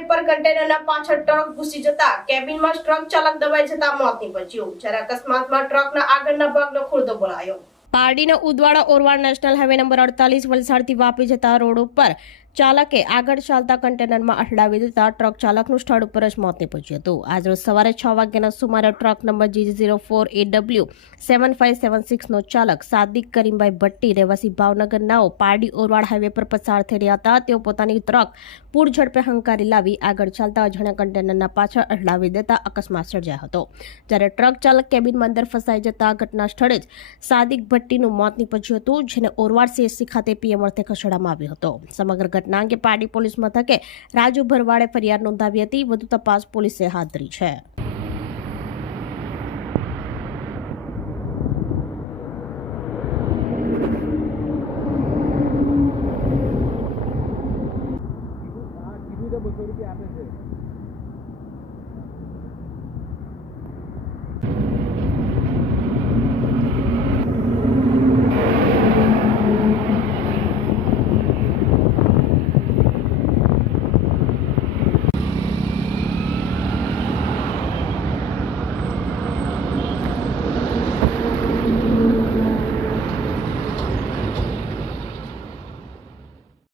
Highway પર કન્ટેનરના પાછળ truck ઘૂસી જતા કેબિનમાં ટ્રક ચાલક દબાઈ જતા મોત નીપજ્યું, જ્યારે અકસ્માતમાં ટ્રકના આગળના ભાગનો ખુરદો બોલાયો। પારડીના Udvada Orwad national highway number 48 વલસાડથી વાપી જતા રોડ ઉપર ચાલકે આગળ ચાલતા કન્ટેનરમાં અથડાવી દેતા ટ્રક ચાલકનું સ્થળ ઉપર જ મોત નીપજ્યું હતું। આજરોજ સવારે 6 વાગ્યાના સુમારે ટ્રક નંબર G04AW 7576 નો ચાલક સાદિક કરીમભાઈ ભટ્ટી રહેવાસી ભાવનગર નાઓ પારડી ઓરવાડ હાઈવે પર પસાર થઈ રહ્યા હતા। તેઓ પોતાની ટ્રક પૂર ઝડપે હંકારી લાવી આગળ ચાલતા અજાણ્યા કન્ટેનરના પાછળ અથડાવી દેતા અકસ્માત સર્જાયો હતો, જ્યારે ટ્રક ચાલક કેબિનમાં અંદર ફસાઈ જતા ઘટના સ્થળે જ સાદિક ભટ્ટીનું મોત નીપજ્યું હતું, જેને ઓરવાડ CSC ખાતે PM અર્થે ખસેડવામાં આવ્યો હતો। સમગ્ર ઘટના અંગે પારડી પોલીસ મથકે રાજુ ભરવાડે ફરિયાદ નોંધાવી હતી। વધુ તપાસ પોલીસે હાથ ધરી છે। ₹200 આપે છે।